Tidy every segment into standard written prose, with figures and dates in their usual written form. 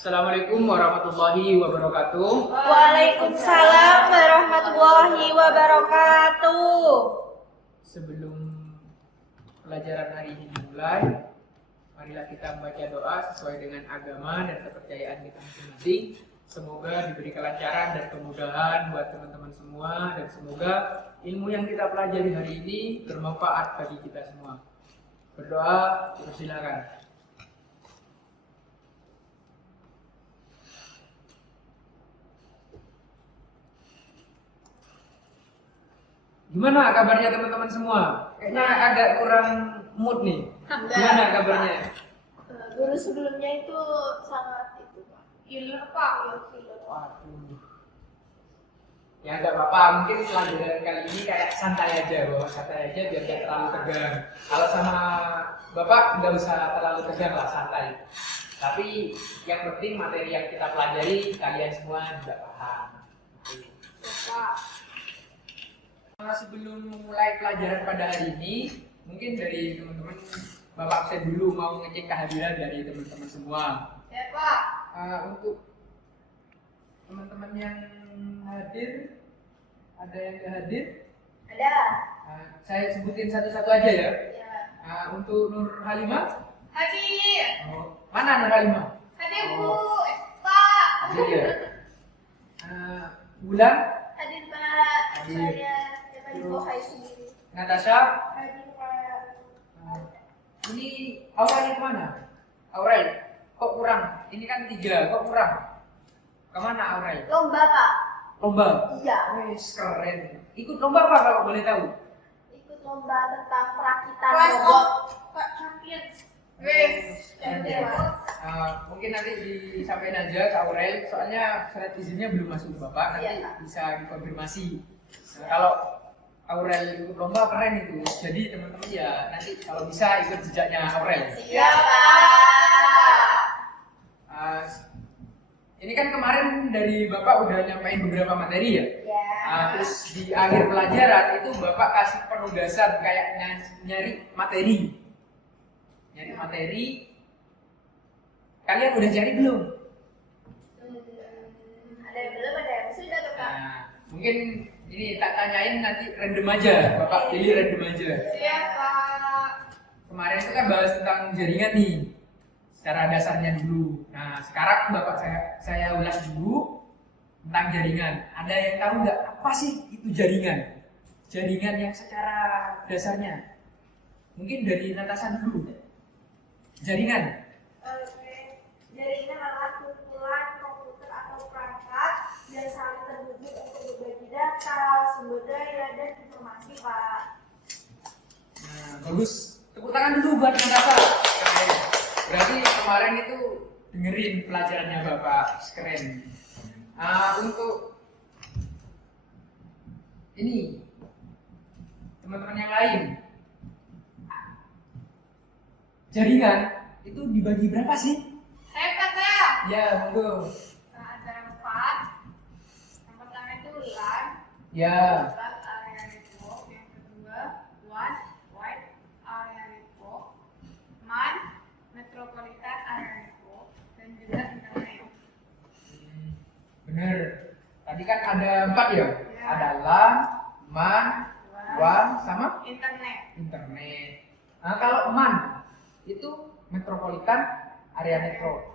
Assalamualaikum warahmatullahi wabarakatuh. Waalaikumsalam warahmatullahi wabarakatuh. Sebelum pelajaran hari ini dimulai, marilah kita membaca doa sesuai dengan agama dan kepercayaan kita masing-masing. Semoga diberi kelancaran dan kemudahan buat teman-teman semua, dan semoga ilmu yang kita pelajari hari ini bermanfaat bagi kita semua. Berdoa, persilakan. Gimana kabarnya teman-teman semua? Kayaknya agak kurang mood nih. Gimana kabarnya? Guru sebelumnya itu sangat itu Pak. Killer Pak. Waduh. Ya nggak apa-apa, mungkin pelajaran kali ini kayak santai aja, bawa santai aja biar nggak terlalu tegang. Kalau sama Bapak nggak usah terlalu tegang lah, santai. Tapi yang penting materi yang kita pelajari kalian semua juga paham. Bapak. Sebelum memulai pelajaran pada hari ini, mungkin dari teman-teman Bapak saya dulu mau ngecek kehadiran dari teman-teman semua. Ya Pak. Untuk teman-teman yang hadir, ada yang tidak hadir? Ada. Saya sebutin satu-satu aja ya. Ya. Untuk Nur Halimah? Hadir. Oh, mana Nur Halimah? Hadir Bu. Pak. Hadir ya. Bulan? Hadir Pak. Hadir. Saya dapat dibawa sendiri. Natasha? Hadir Pak. Ini Aurel kemana? Aurel, kok kurang? Ini kan 3, kok kurang? Kemana Aurel? Lomba Pak. Lomba? Iya. Wes keren. Ikut lomba apa kalau boleh tahu? Ikut lomba tentang perakitan Kelas Oh, robot. Pak Champion. Wes. keren ya. Mungkin nanti disampaikan aja ke Aurel, soalnya surat izinnya belum masuk Bapak, nanti Iya, Pak. bisa dikonfirmasi. Kalau Aurel ikut lomba keren itu, jadi teman-teman ya nanti kalau bisa ikut jejaknya Aurel. Iya Pak. Ini kan kemarin dari Bapak udah nyampein beberapa materi ya. Ya. Terus di akhir pelajaran itu Bapak kasih penugasan kayak nyari materi. Nyari materi. Kalian udah cari belum? Ada yang belum, ada yang sudah tuh Pak. Nah, mungkin ini tak tanyain nanti random aja. Bapak pilih random aja. Siap Pak. Kemarin itu kan bahas tentang jaringan nih. Secara dasarnya dulu. Nah, sekarang Bapak saya ulas dulu tentang jaringan. Ada yang tahu nggak apa sih itu jaringan? Jaringan yang secara dasarnya. Mungkin dari Natasha dulu. Jaringan. Oke. Jaringan adalah kumpulan komputer atau perangkat yang saling terhubung untuk berbagi data, sumber daya, dan informasi Pak. Nah, bagus. Tepuk tangan dulu buat Natasha. Berarti kemarin itu dengerin pelajarannya Bapak. Keren. Untuk ini teman-teman yang lain, jaringan itu dibagi berapa sih? Saya Pak saya. Ya, monggo. Ada 4. Yang pertama itu LAN, Ya. local area network. Yang kedua wide area network, MAN, metropolitan area network, dan juga internet. Bener. Tadi kan ada 4 ya? Ya. Ada LAN, MAN, WAN, sama Internet. internet. Nah, kalau MAN itu metropolitan area network.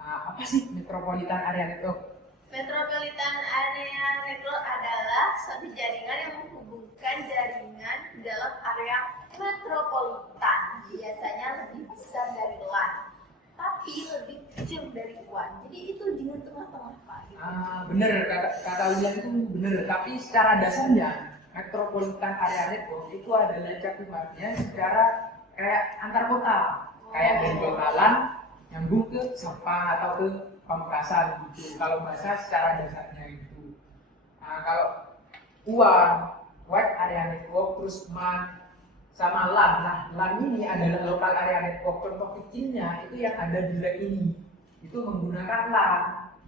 Apa sih metropolitan area network? Metropolitan area network adalah suatu jaringan yang menghubungkan jaringan dalam area metropolitan. Biasanya lebih besar dari LAN, tapi lebih kecil dari WAN. Jadi itu di tengah-tengah Pak. Gitu. Bener, kata William itu bener. Tapi secara dasarnya metropolitan area network itu adalah cakupannya secara kayak antar kota, kayak dari Bangkalan nyambung ke Sampang atau ke Pamekasan gitu. Kalau bahasa secara dasarnya itu. Nah, kalau wide area network, terus MAN, sama LAN. Nah, LAN ini adalah local area network. Contoh kecilnya itu yang ada di lab ini, itu menggunakan LAN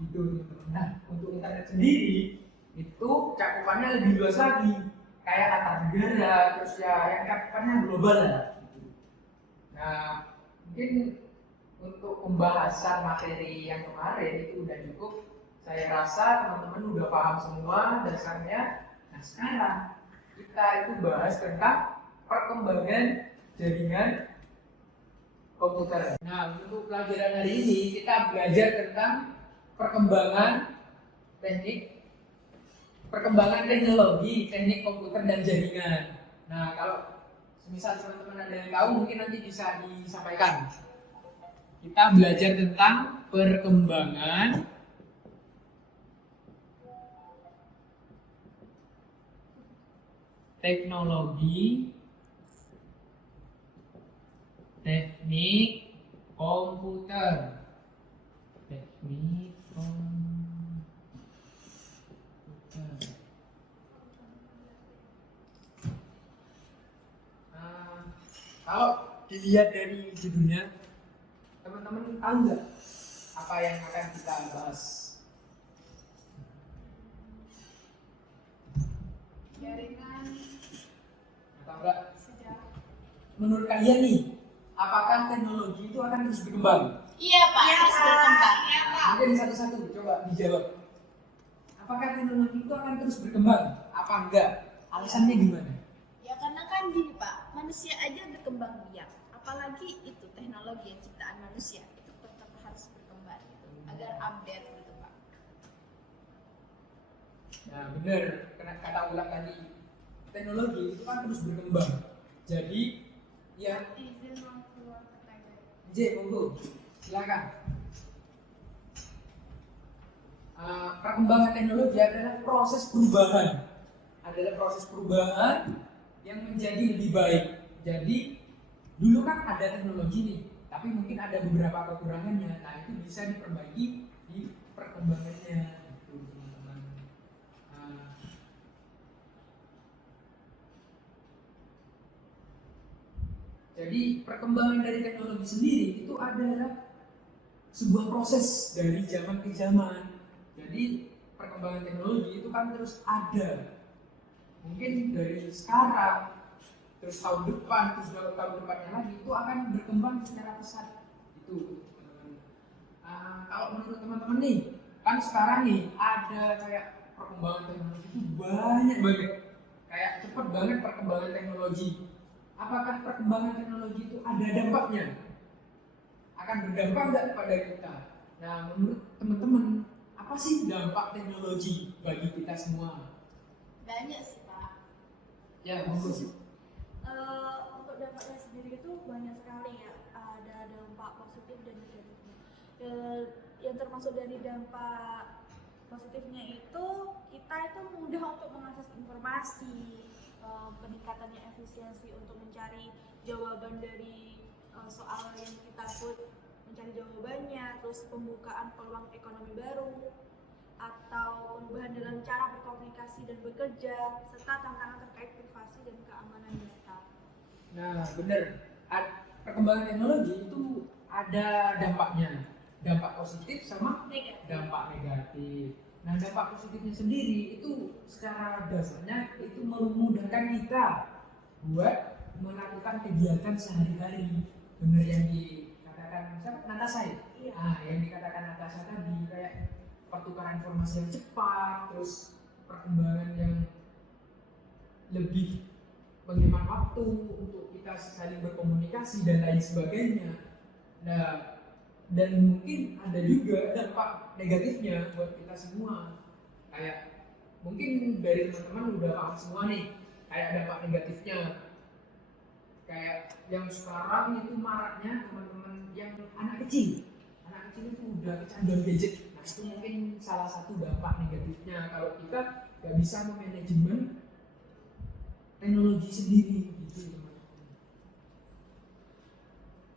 gitu teman-teman. Nah, untuk internet sendiri itu cakupannya lebih luas lagi, kayak antar negara, terus ya yang cakupannya global lah. Nah, mungkin untuk pembahasan materi yang kemarin itu udah cukup. Saya rasa teman-teman udah paham semua dasarnya. Nah, sekarang kita itu bahas tentang perkembangan jaringan komputer. Nah, untuk pelajaran hari ini kita belajar tentang perkembangan teknologi, teknik komputer dan jaringan. Nah, kalau misal teman-teman ada yang tahu mungkin nanti bisa disampaikan. Kita belajar tentang perkembangan teknologi, teknik komputer. Teknik komputer. Kalau dilihat dari judulnya, teman-teman tahu nggak apa yang akan kita bahas? Jaringan Atau enggak? sejarah. Menurut kalian nih, apakah teknologi itu akan terus berkembang? Iya Pak, terus berkembang. Iya Pak. Mungkin satu-satu coba dijawab. Apakah teknologi itu akan terus berkembang? Apa enggak? Alasannya gimana? Ya karena kan gini Pak, manusia aja berkembang biak, apalagi itu teknologi yang ciptaan manusia itu tetap harus berkembang gitu, agar update gitu Pak. Nah benar, kena kata ulang tadi, teknologi itu kan terus berkembang. Jadi ya, Izin mau keluar ke toilet. J, monggo, silakan. Perkembangan teknologi adalah proses perubahan yang menjadi lebih baik. Jadi dulu kan ada teknologi nih, tapi mungkin ada beberapa kekurangannya. Nah itu bisa diperbaiki di perkembangannya, gitu, teman-teman. Jadi perkembangan dari teknologi sendiri itu adalah sebuah proses dari zaman ke zaman. Jadi perkembangan teknologi itu kan terus ada. Mungkin dari sekarang, terus tahun depan, terus tahun depannya lagi itu akan berkembang secara pesat. Itu teman-teman. Kalau menurut teman-teman nih, kan sekarang nih ada kayak perkembangan teknologi itu banyak banget. Kayak cepet banget perkembangan teknologi. Apakah perkembangan teknologi itu ada dampaknya? Akan berdampak nggak kepada kita? Nah, menurut teman-teman, apa sih dampak teknologi bagi kita semua? Banyak sih Pak. Ya, monggo. Untuk dampaknya sendiri itu banyak sekali ya, ada dampak positif dan negatifnya. Yang termasuk dari dampak positifnya itu kita itu mudah untuk mengakses informasi, peningkatannya efisiensi untuk mencari jawaban dari soal yang kita mencari jawabannya, terus pembukaan peluang ekonomi baru, atau perubahan dalam cara berkomunikasi dan bekerja, serta tantangan terkait privasi dan keamanan data. Nah, benar. Perkembangan teknologi itu ada dampaknya, dampak positif sama dampak negatif. Nah, dampak positifnya sendiri itu secara dasarnya itu memudahkan kita buat melakukan kegiatan sehari-hari. Benar yang dikatakan siapa? Natasha ya? Iya. Yang dikatakan Natasha tadi kayak pertukaran informasi yang cepat, terus perkembangan yang lebih menghemat waktu untuk kita saling berkomunikasi dan lain sebagainya. Nah, dan mungkin ada juga dampak negatifnya buat kita semua. Kayak mungkin dari teman-teman udah paham semua nih, kayak dampak negatifnya. Kayak yang sekarang itu maraknya teman-teman yang anak kecil itu udah kecanduan gadget. Nah itu mungkin salah satu dampak negatifnya kalau kita nggak bisa memanajemen teknologi sendiri gitu teman-teman.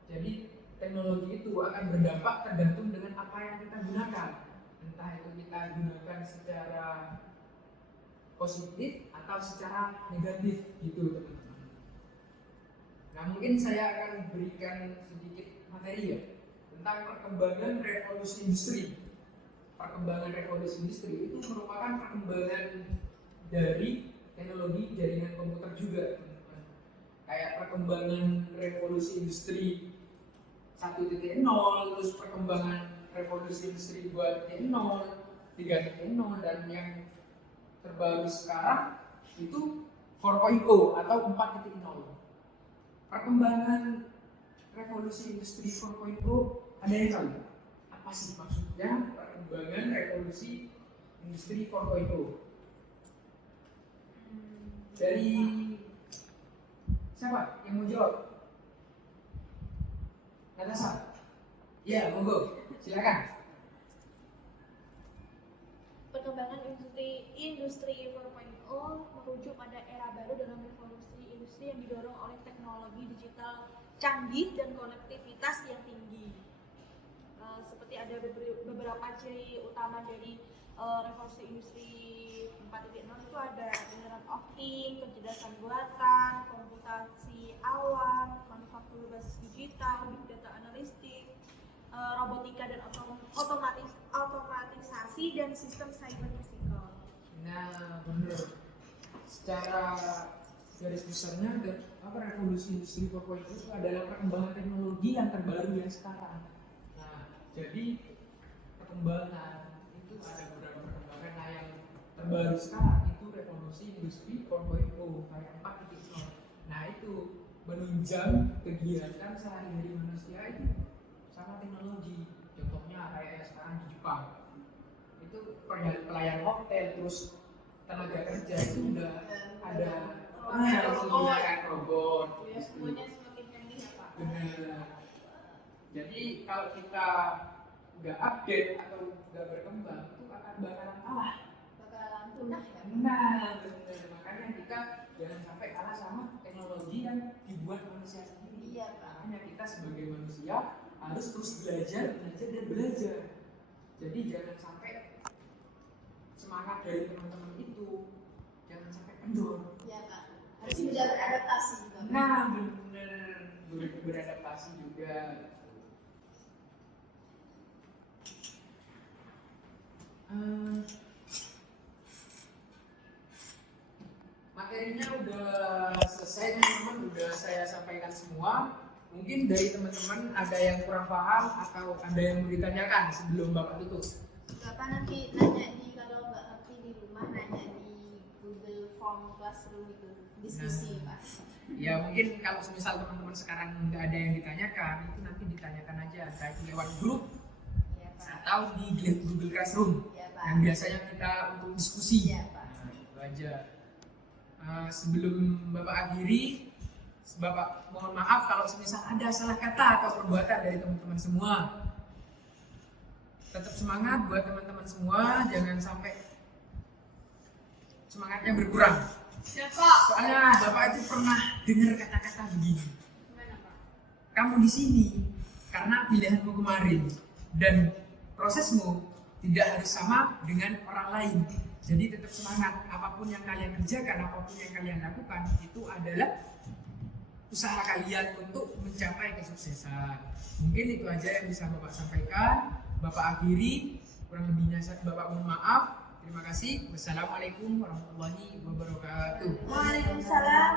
Jadi teknologi itu akan berdampak tergantung dengan apa yang kita gunakan. Entah itu kita gunakan secara positif atau secara negatif gitu teman-teman. Nah mungkin saya akan berikan sedikit materi ya tentang perkembangan revolusi industri. Perkembangan revolusi industri itu merupakan perkembangan dari teknologi jaringan komputer juga teman-teman. Kayak perkembangan revolusi industri 1.0, terus perkembangan revolusi industri 2.0, 3.0, dan yang terbaru sekarang itu 4.0 atau 4.0. Perkembangan revolusi industri 4.0 ada yang tahu? Apa sih maksudnya perkembangan revolusi industri 4.0? Dari siapa yang mau jawab? Natasha? Ya, monggo, silakan. Perkembangan industri 4.0 merujuk pada era baru dalam revolusi industri yang didorong oleh teknologi digital canggih dan konektivitas yang tinggi. Seperti ada beberapa ciri utama dari revolusi industri 4.0 itu ada internet of things, kecerdasan buatan, komputasi awan, manufaktur basis digital, big data analistik, robotika dan otomatisasi dan sistem cyber physical. Nah, benar. Secara garis besarnya, revolusi industri 4.0 itu adalah perkembangan teknologi yang terbaru yang sekarang. Nah, jadi perkembangan itu ada beberapa perkembangan. Nah, yang terbaru sekarang itu revolusi industri 4.0 kayak 4.0. Nah, itu menunjang kegiatan sehari-hari manusia itu sama teknologi. Contohnya kayak sekarang di Jepang itu pelayan hotel, terus tenaga kerja itu udah ada menggunakan robot. Ya, semuanya semakin canggih ya Pak. Benar. Jadi kalau kita nggak update atau nggak berkembang itu bakalan kalah. Bakalan punah ya. Nah, benar. Makanya kita jangan sampai kalah sama teknologi yang dibuat manusia sendiri. Iya Pak. Makanya kita sebagai manusia harus terus belajar dan belajar. Jadi jangan sampai semangat dari teman-teman itu jangan sampai kendor. Iya Pak. Harus bisa beradaptasi juga. Nah, benar, beradaptasi juga. Materinya udah selesai teman-teman, udah saya sampaikan semua. Mungkin dari teman-teman ada yang kurang paham atau ada yang mau ditanyakan sebelum Bapak tutup. Bapak nanti nanya kalau nggak ngerti di rumah nanya di Google Form Classroom itu diskusi Pak. Ya mungkin kalau misal teman-teman sekarang nggak ada yang ditanyakan, itu nanti ditanyakan aja entah itu lewat grup Iya Pak. atau di Google Classroom Iya Pak. yang biasanya kita untuk diskusi. Iya Pak. Nah, itu aja. Sebelum Bapak akhiri, Bapak mohon maaf kalau semisal ada salah kata atau perbuatan dari teman-teman semua. Tetap semangat buat teman-teman semua, jangan sampai semangatnya berkurang. Siapa? Soalnya Bapak itu pernah dengar kata-kata begini. Gimana Pak? Kamu di sini karena pilihanmu kemarin dan prosesmu tidak harus sama dengan orang lain. Jadi tetap semangat. Apapun yang kalian kerjakan, apapun yang kalian lakukan, itu adalah usaha kalian untuk mencapai kesuksesan. Mungkin itu aja yang bisa Bapak sampaikan. Bapak akhiri. Kurang lebihnya Bapak mohon maaf. Terima kasih. Wassalamualaikum warahmatullahi wabarakatuh. Waalaikumsalam